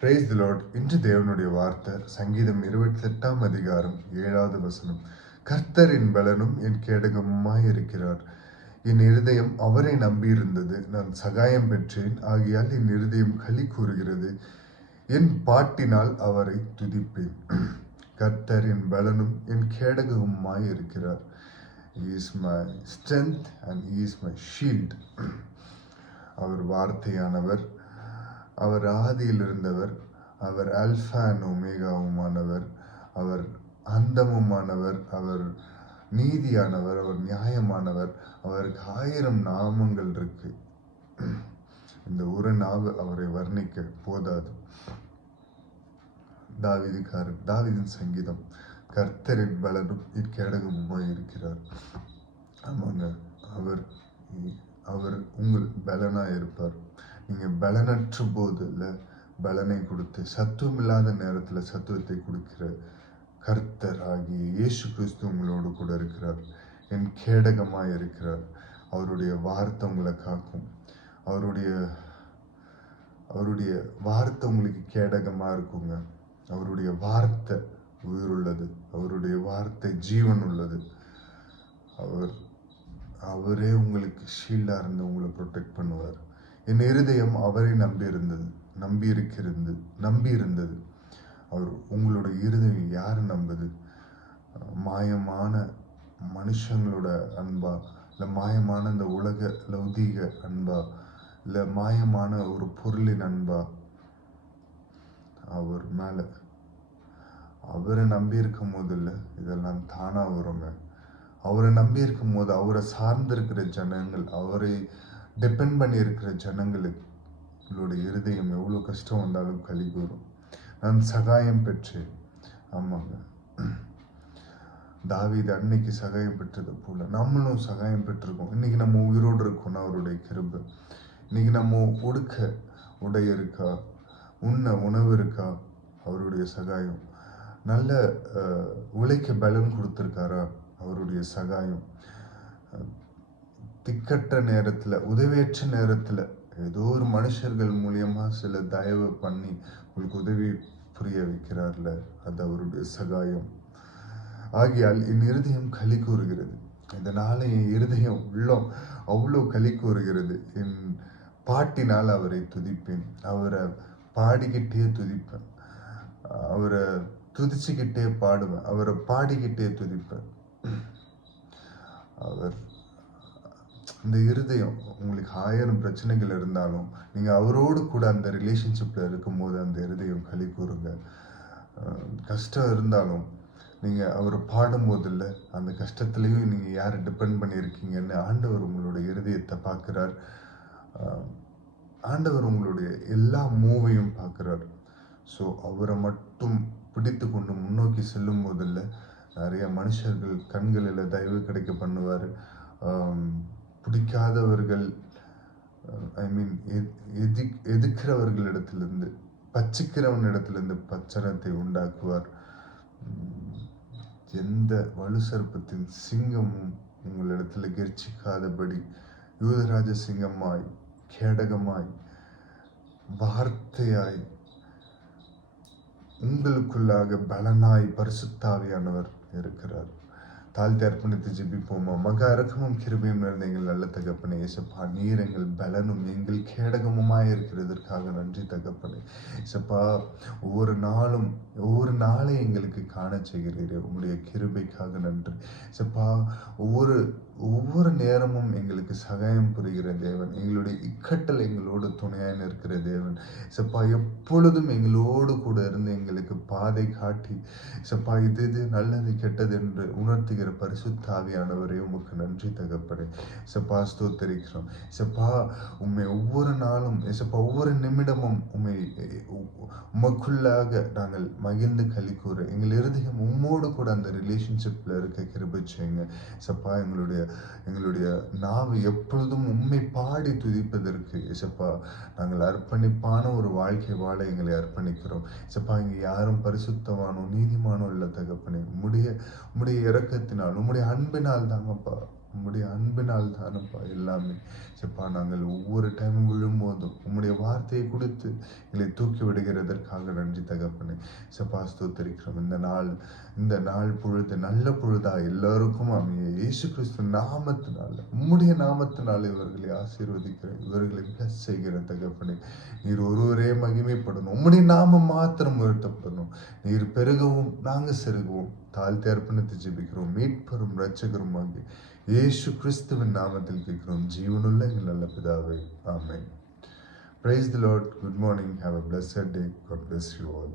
Praise the Lord. இன்று தேவனுடைய வார்த்தை சங்கீதம் 28 அதிகாரம் 7வது வசனம். கர்த்தரின் பலனும் என் கேடகமுமாய் இருக்கிறார். என் இருதயம் அவரை நம்பியிருந்தது, நான் சகாயம் பெற்றேன். ஆகையால் என் இருதயம் களி கூறுகிறது, என் பாட்டினால் அவரை துதிப்பேன். கர்த்தர் என் பலனும் என் கேடகமுமாய் இருக்கிறார். He is my strength and he is my shield. அவர் வார்த்தையானவர், அவர் ஆதியில் இருந்தவர், அவர் அல்ஃபா அண்ட் ஒமேகாவுமானவர், அவர் அந்தமுமானவர், அவர் நீதியானவர், அவர் நியாயமானவர். அவருக்கு 1000 நாமங்கள் இருக்கு. இந்த ஒரு நாவு அவரை வர்ணிக்க போதாது. தாவீதின் சங்கீதம். கர்த்தரின் பலனும் கேடகமுமாய் இருக்கிறார். ஆமாங்க, அவர் உங்கள் பலனாய் இருப்பார். நீங்க பலனற்ற போதில் பலனை கொடுத்து சத்துவம் இல்லாத நேரத்தில் சத்துவத்தை கொடுக்கிற கர்த்தர் ஆகிய இயேசு கிறிஸ்து உங்களோடு கூட இருக்கிறார். என் கேடகமாய் இருக்கிறார். அவருடைய வார்த்தை உங்களை காக்கும். அவருடைய வார்த்தை உங்களுக்கு கேடகமா இருக்குங்க. அவருடைய வார்த்தை உயிருள்ளது, அவருடைய வார்த்தை ஜீவன் உள்ளது. அவரே உங்களுக்கு ஷீல்டா இருந்து உங்களை ப்ரொடெக்ட் பண்ணுவார். என் இருதயம் அவரை நம்பி இருந்தது. அவர் உங்களோட இருதயம் யாரு நம்புது? மாயமான மனுஷங்களோட அன்பா, இல்லை மாயமான இந்த உலக லௌதீக அன்பா, இல்லை மாயமான ஒரு பொருளின் அன்பா? அவர் மேல அவரை நம்பி இருக்கும் போது இல்லை, இதெல்லாம் தானா வருங்க. அவரை நம்பி இருக்கும் போது, அவரை சார்ந்து இருக்கிற ஜனங்கள், அவரை டிபெண்ட் பண்ணி இருக்கிற ஜனங்களோட இருதயம் எவ்வளோ கஷ்டம் வந்தாலும் களி கூறும். நான் சகாயம் பெற்றேன். ஆமாங்க, தாவீது அன்னைக்கு சகாயம் பெற்றது போல நம்மளும் சகாயம் பெற்றிருக்கோம். இன்னைக்கு நம்ம உயிரோடு இருக்கோம்னா அவருடைய கிருபை. இன்னைக்கு நம்ம உடுக்க உடை இருக்கா, உண்ண உணவு இருக்கா, அவருடைய சகாயம். நல்ல உழைக்க பலன் கொடுத்துருக்காரா, அவருடைய சகாயம். திக்கற்ற நேரத்தில், உதவியற்ற நேரத்தில் ஏதோ ஒரு மனுஷர்கள் மூலியமா சில தயவு பண்ணி உங்களுக்கு உதவி புரிய வைக்கிறார்ல, அது அவருடைய சகாயம். ஆகையால் என் இருதயம் களி கூறுகிறது. இதனால என் இருதயம் உள்ளம் அவ்வளோ களி கூறுகிறது. என் பாட்டினால் அவரை துதிப்பேன். அவரை பாடிக்கிட்டே துதிப்பேன். அவரை துதிச்சுக்கிட்டே பாடுவேன். அவரை பாடிக்கிட்டே துதிப்பேன். இந்த இருதயம் உங்களுக்கு 1000 பிரச்சனைகள் இருந்தாலும் நீங்க அவரோடு கூட அந்த ரிலேஷன்ஷிப்ல இருக்கும்போது அந்த இருதயம் களி கூறுங்க. கஷ்டம் இருந்தாலும் நீங்க அவரை பாடும் போது இல்லை, அந்த கஷ்டத்துலயும் நீங்க யாரை டிபெண்ட் பண்ணியிருக்கீங்கன்னு ஆண்டவர் உங்களோட இருதயத்தை பார்க்கிறார். ஆண்டவர் உங்களுடைய எல்லா மூவையும் பார்க்கிறார். ஸோ அவரை மட்டும் பிடித்து கொண்டு முன்னோக்கி செல்லும் போதில்லை, நிறைய மனுஷர்கள் கண்களில் தயவு கிடைக்க பண்ணுவார். பிடிக்காதவர்கள், எதிர்க்கிறவர்களிடத்திலிருந்து, பச்சிக்கிறவனிடத்திலிருந்து பச்சனத்தை உண்டாக்குவார். எந்த வலுசர்ப்பத்தின் சிங்கமும் உங்களிடத்துல கெர்ச்சிக்காதபடி யூதராஜ சிங்கமாய், கேடகமாய், வார்த்தையாய், உங்களுக்குள்ளாக பலனாய் பரிசுத்தாவியானவர் இருக்கிறார். தாழ்த்தி அர்ப்பணித்து ஜெபிப்போமா. மகா இரக்கமும் கிருபையும் நிறைந்த எங்கள் நல்ல தகப்பனே, ஏசப்பா, நீர் எங்கள் பலனும் எங்கள் கேடகமுமாய் இருக்கிறதற்காக நன்றி தகப்பனே. ஏசப்பா, ஒவ்வொரு நாளை எங்களுக்கு காண செய்கிறீரே, உங்களுடைய கிருபைக்காக நன்றி. ஏசப்பா, ஒவ்வொரு நேரமும் எங்களுக்கு சகாயம் புரிகிற தேவன், எங்களுடைய இக்கட்டல் எங்களோடு துணையாய் நிற்கிற தேவன். ஏசப்பா, எப்பொழுதும் எங்களோடு கூட இருந்து எங்களுக்கு பாதை காட்டி, ஏசப்பா, இது நல்லது கெட்டது என்று உணர்த்துகிற பரிசுத்த ஆவியானவரே, உமக்கு நன்றி தகப்பனே. ஏசப்பா, ஸ்தோத்திரிக்கிறோம். ஏசப்பா, உம்மை ஒவ்வொரு நாளும், ஏசப்பா, ஒவ்வொரு நிமிடமும் உமக்குள்ளாக நாங்கள் மகிழ்ந்து களி கூற எங்கள் இருதயம் உம்மோடு கூட அந்த ரிலேஷன்ஷிப்ல இருக்க கிருபை செய்யுங்க. ஏசப்பா, எங்களுடைய நாவு எப்பொழுதும் உம்மை பாடி துதிப்பதற்கு ஏசப்பா நாங்கள் அர்ப்பணிப்பான ஒரு வாழ்க்கை வாழ எங்களை அர்ப்பணிக்கிறோம். ஏசப்பா, இங்கே யாரும் பரிசுத்தமானோ நீதிமானோ இல்லை தகப்பனே. உம்முடைய இரக்கத்தினால், உம்முடைய அன்பினால் தாங்கப்பா உம்முடைய அன்பினால் தானப்பா எல்லாமே. செப்பா நாங்கள் ஒவ்வொரு டைமும் விழும்போதும் உம்முடைய வார்த்தையை கொடுத்து எங்களை தூக்கி விடுகிறதற்காக நன்றி தகப்பனே. செப்பா ஸ்தோத்தரிக்கிறோம். இந்த நாள் பொழுது நல்ல பொழுதா எல்லாருக்கும் அமைய இயேசு கிறிஸ்து நாமத்தினால உம்முடைய நாமத்தினால இவர்களை ஆசீர்வதிக்கிறேன், இவர்களை பிளஸ் செய்கிற தகப்பனே. நீர் ஒருவரே மகிமைப்படணும், உம்முடைய நாமம் மாத்திரம் உயர்த்தப்படணும். நீர் பெருகவும் நாங்கள் செருகவும் தாழ்த்தி அர்ப்பணித்து ஜெபிக்கிறோம். மீட்பரும் இரட்சகரும் ஆகிய இயேசு கிறிஸ்துவின் நாமத்தில் கேட்கிறோம் ஜீவனுள்ள எங்கள் நல்ல பிதாவே, ஆமென். Praise the Lord. Good morning. Have a blessed day. God bless you all.